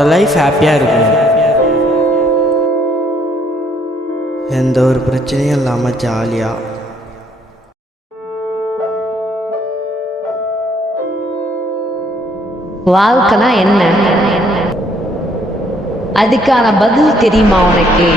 நம்மளோட லைஃப் ஹாப்பியாக இருக்கும். எந்த ஒரு பிரச்சனையும் இல்லாமல் ஜாலியாக. வாழ்க்கைனா என்ன? அதுக்கான பதில் தெரியுமா உனக்கு?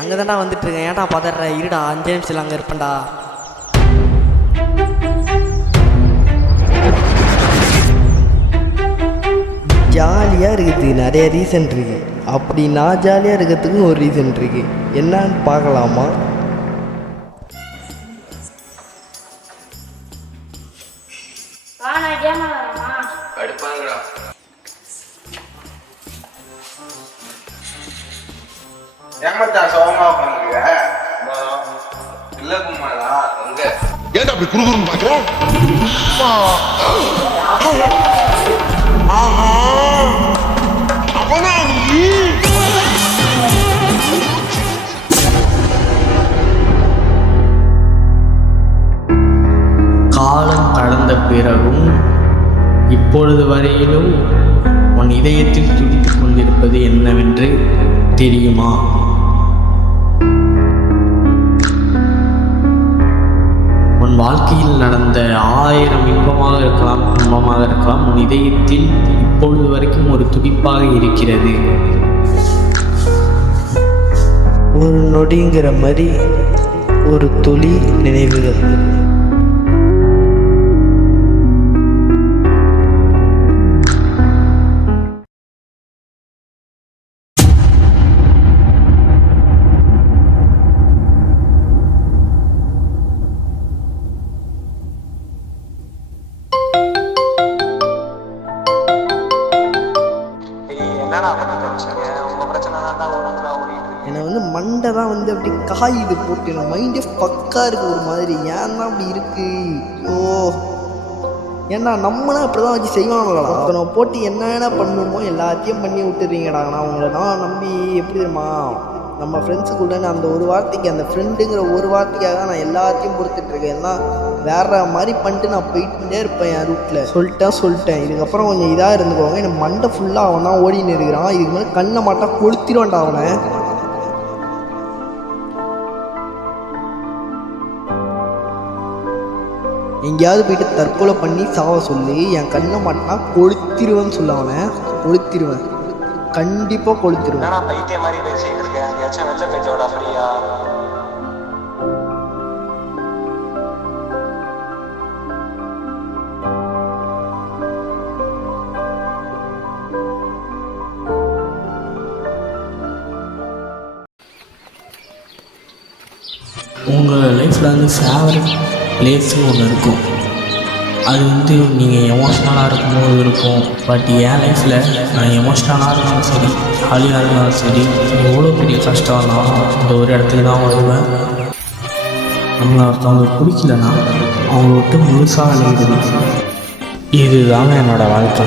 அங்கே தான்டா வந்துட்டு இருக்கேன். ஏன்டா பதற? இருடா 5 நிமிஷத்தில் அங்கே இருப்பேன்டா. ஜாலியாக இருக்குது, நிறைய ரீசன் இருக்குது. அப்படி நான் ஜாலியாக இருக்கிறதுக்கும் ஒரு ரீசன் இருக்குது. என்னன்னு பார்க்கலாமா? ஏன்டா அப்படி குறுகுறுன்னு பார்க்குறேன்? காலம் கடந்த பிறகும் இப்பொழுது வரையிலும் உன் இதயத்தில் துடித்துக் கொண்டிருப்பது என்னவென்று தெரியுமா? உன் வாழ்க்கையில் நடந்த 1000 இன்பமாக இருக்கலாம், துன்பமாக இருக்கலாம், உன் இதயத்தில் இப்பொழுது வரைக்கும் ஒரு துடிப்பாக இருக்கிறது. ஒரு நொடிங்கிற மாதிரி ஒரு துளி நினைவுகள். என்னை மண்டை தான் அப்படி காயுது போட்டு, என் மைண்டே பக்கா இருக்குது ஒரு மாதிரி. ஏன் தான் அப்படி இருக்கு? ஓ, ஏன்னா நம்மனா அப்படி தான் வச்சு செய்வாங்களா? நம்ம போட்டு என்னென்ன பண்ணுமோ எல்லாத்தையும் பண்ணி விட்டுறீங்கடா. நான் உங்களை நான் நம்பி எப்படி தெரியுமா, நம்ம ஃப்ரெண்ட்ஸுக்குள்ளே அந்த ஒரு வார்த்தைக்கு, அந்த ஃப்ரெண்டுங்கிற ஒரு வார்த்தைக்காக தான் நான் எல்லாத்தையும் பொறுத்துட்ருக்கேன். ஏன்னா வேறு மாதிரி பண்ணிட்டு நான் போயிட்டே இருப்பேன் என் ரூட்டில். சொல்லிட்டேன் இதுக்கப்புறம் கொஞ்சம் இதாக இருந்துக்கோங்க. எனக்கு மண்டை ஃபுல்லாக அவன் தான் ஓடின்னு இருக்கிறான். இதுக்கு மேலே கண்ணை மாட்டா கொளுத்திடுவான்டா அவனை. எங்கேயாவது போயிட்டு தற்கொலை பண்ணி சாவ சொல்லி, என் கண்ணை மாட்டினா கொளுத்திடுவேன்னு சொல்ல. அவனை கொளுத்திடுவேன், கண்டிப்பாக கொளுத்திடுவேன். பைத்திய மாதிரி பேசிட்டு இருக்கேன். வெளில போயிட்டோட ஃப்ரீயா? உங்கள் லைஃப்பில் ஃபேவரட் பிளேஸ்னு ஒன்று இருக்கும். அது நீங்கள் எமோஷ்னலாக இருக்கும்போது இருக்கும். பட் என் லைஃப்பில் நான் எமோஷ்னலாக இருந்தாலும் சரி, ஜாலியாக இருந்தாலும் சரி, எவ்வளோ பெரிய கஷ்டம் இருந்தாலும் இந்த ஒரு இடத்துக்கு தான் வருவேன். நம்மளை ஒருத்தவங்களுக்கு பிடிக்கலன்னா அவங்கள விட்டு முழுசாக நினைக்கிறது. இதுதாங்க என்னோடய வாழ்க்கை.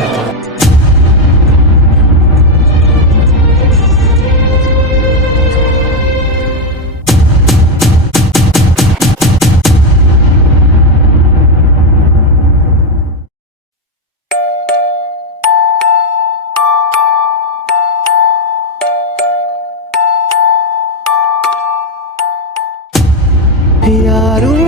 யாரும்